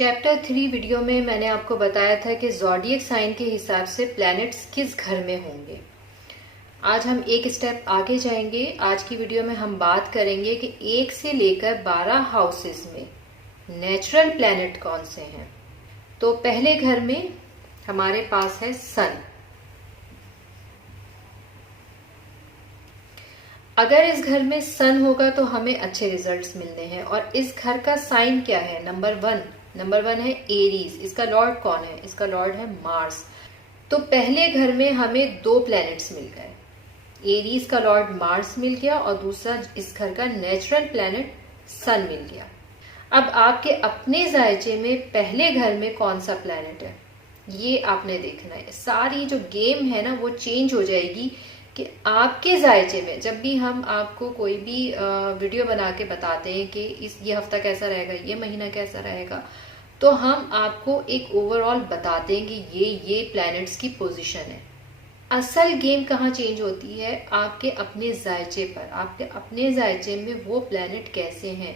Chapter 3 video में मैंने आपको बताया था कि ज़ोडिएक साइन के हिसाब से प्लैनेट्स किस घर में होंगे। आज हम एक स्टेप आगे जाएंगे। आज की वीडियो में हम बात करेंगे कि 1 से लेकर 12 हाउसेस में नेचुरल प्लैनेट कौन से हैं। तो पहले घर में हमारे पास है सन। अगर इस घर में सन होगा तो हमें अच्छे रिजल्ट्स मिलने हैं। और इस घर का साइन क्या है? नंबर वन है एरीज। इसका लॉर्ड कौन है? इसका लॉर्ड है मार्स। तो पहले घर में हमें 2 प्लैनेट्स मिल गए। एरीज का लॉर्ड मार्स मिल गया और दूसरा इस घर का नेचुरल प्लैनेट सन मिल गया। अब आपके अपने जायचे में पहले घर में कौन सा प्लैनेट है ये आपने देखना है। सारी जो गेम है ना वो चेंज हो जाएगी कि आपके जायचे में जब भी हम आपको कोई भी वीडियो बना के बताते हैं कि ये हफ्ता कैसा रहेगा, ये महीना कैसा रहेगा, तो हम आपको एक ओवरऑल बताते हैं कि ये प्लैनेट्स की पोजीशन है। असल गेम कहाँ चेंज होती है? आपके अपने जायचे पर। आपके अपने जायचे में वो प्लैनेट कैसे हैं।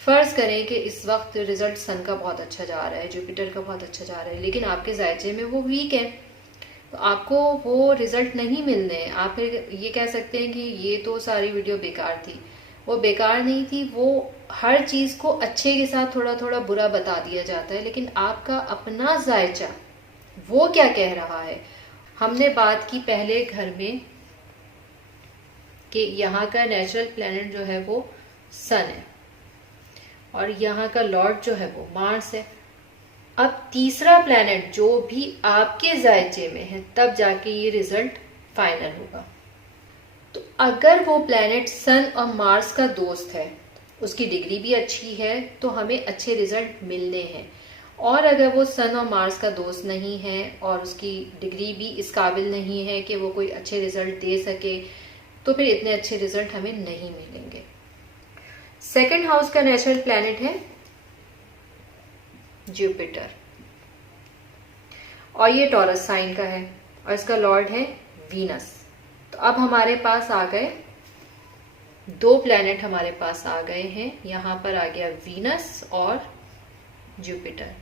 फर्ज करें कि इस वक्त रिजल्ट सन का बहुत अच्छा जा रहा है, जुपिटर का बहुत अच्छा जा रहा है, लेकिन आपके जायचे में वो वीक है, तो आपको वो रिजल्ट नहीं मिलने हैं। आप फिर ये कह सकते हैं कि ये तो सारी वीडियो बेकार थी। वो बेकार नहीं थी, वो हर चीज को अच्छे के साथ थोड़ा थोड़ा बुरा बता दिया जाता है, लेकिन आपका अपना जायचा वो क्या कह रहा है। हमने बात की पहले घर में कि यहाँ का नेचुरल प्लैनेट जो है वो सन है और यहाँ का लॉर्ड जो है वो मार्स है। अब तीसरा प्लैनेट जो भी आपके जायचे में है तब जाके ये रिजल्ट फाइनल होगा। तो अगर वो प्लैनेट सन और मार्स का दोस्त है, उसकी डिग्री भी अच्छी है, तो हमें अच्छे रिजल्ट मिलने हैं। और अगर वो सन और मार्स का दोस्त नहीं है और उसकी डिग्री भी इस काबिल नहीं है कि वो कोई अच्छे रिजल्ट दे सके, तो फिर इतने अच्छे रिजल्ट हमें नहीं मिलेंगे। सेकेंड हाउस का नेचुरल प्लैनेट है जुपिटर और ये टॉरस साइन का है और इसका लॉर्ड है वीनस। तो अब हमारे पास आ गए 2 प्लैनेट हमारे पास आ गए हैं। यहां पर आ गया वीनस और जुपिटर।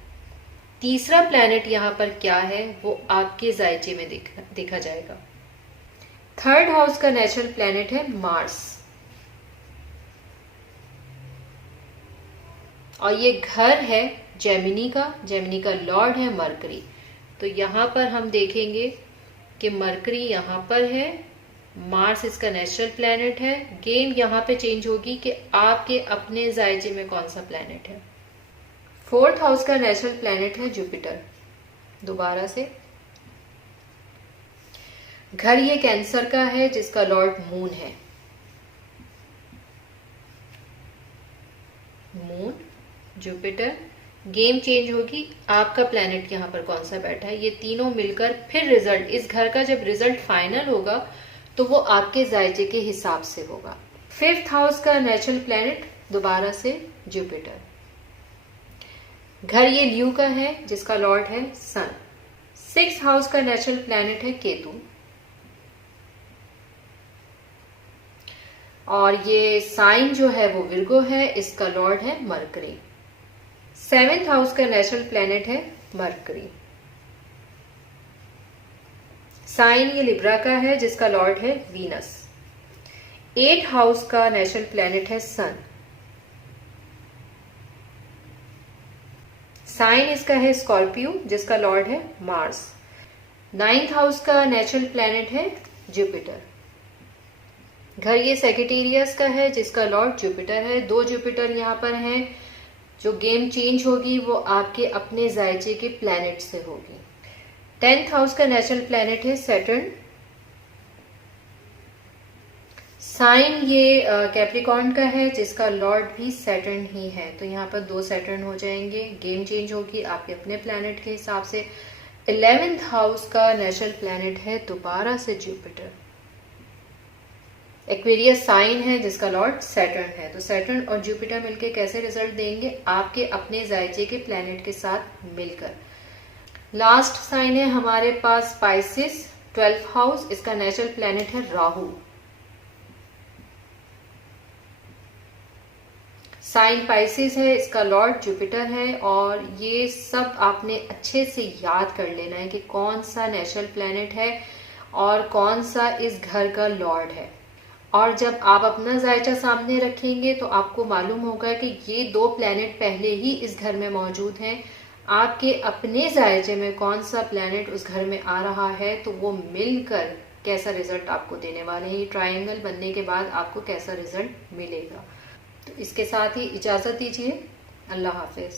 तीसरा प्लैनेट यहां पर क्या है वो आपके जायचे में देखा जाएगा। थर्ड हाउस का नेचुरल प्लैनेट है मार्स और ये घर है जेमिनी का लॉर्ड है मरकरी। तो यहां पर हम देखेंगे कि मरकरी यहां पर है, मार्स इसका नेचुरल प्लैनेट है। गेम यहां पे चेंज होगी कि आपके अपने जायचे में कौन सा प्लैनेट है। फोर्थ हाउस का नेचुरल प्लैनेट है जुपिटर। दोबारा से घर ये कैंसर का है जिसका लॉर्ड मून है। मून, जुपिटर, गेम चेंज होगी आपका प्लैनेट यहाँ पर कौन सा बैठा है। ये तीनों मिलकर फिर रिजल्ट, इस घर का जब रिजल्ट फाइनल होगा तो वो आपके जायचे के हिसाब से होगा। फिफ्थ हाउस का नेचुरल प्लैनेट दोबारा से जुपिटर। घर ये ल्यू का है जिसका लॉर्ड है सन। सिक्स्थ हाउस का नेचुरल प्लैनेट है केतु और ये साइन जो है वो विर्गो है, इसका लॉर्ड है मरकरी। सेवेंथ हाउस का नेचुरल प्लैनेट है मरकरी। साइन ये लिब्रा का है जिसका लॉर्ड है वीनस। 8th हाउस का नेचुरल प्लैनेट है सन। साइन इसका है स्कॉर्पियो जिसका लॉर्ड है मार्स। 9th हाउस का नेचुरल प्लैनेट है जुपिटर। घर ये सेजिटेरियस का है जिसका लॉर्ड जुपिटर है। 2 जुपिटर यहां पर हैं। जो गेम चेंज होगी वो आपके अपने जायचे के प्लैनेट से होगी। 10th हाउस का नेचुरल प्लैनेट है सैटर्न। साइन ये कैप्रिकॉर्न का है जिसका लॉर्ड भी सैटर्न ही है। तो यहाँ पर 2 सैटर्न हो जाएंगे। गेम चेंज होगी आपके अपने प्लैनेट के हिसाब से। 11th हाउस का नेचुरल प्लैनेट है दोबारा से जुपिटर। एक्वेरियस साइन है जिसका लॉर्ड सैटर्न है। तो सैटर्न और जुपिटर मिलकर कैसे रिजल्ट देंगे? आपके अपने जायचे के प्लैनेट के साथ मिलकर। लास्ट साइन है हमारे पास स्पाइसिस, 12th हाउस। इसका नेचुरल प्लैनेट है राहु। साइन पाइसिस है, इसका लॉर्ड जुपिटर है। और ये सब आपने अच्छे से याद कर लेना है कि कौन सा नेचुरल प्लैनेट है और कौन सा इस घर का लॉर्ड है। और जब आप अपना जायचा सामने रखेंगे तो आपको मालूम होगा कि ये 2 प्लैनेट पहले ही इस घर में मौजूद हैं। आपके अपने जायचे में कौन सा प्लैनेट उस घर में आ रहा है तो वो मिलकर कैसा रिजल्ट आपको देने वाले हैं, ये ट्रायंगल बनने के बाद आपको कैसा रिजल्ट मिलेगा। तो इसके साथ ही इजाजत दीजिए। अल्लाह हाफिज।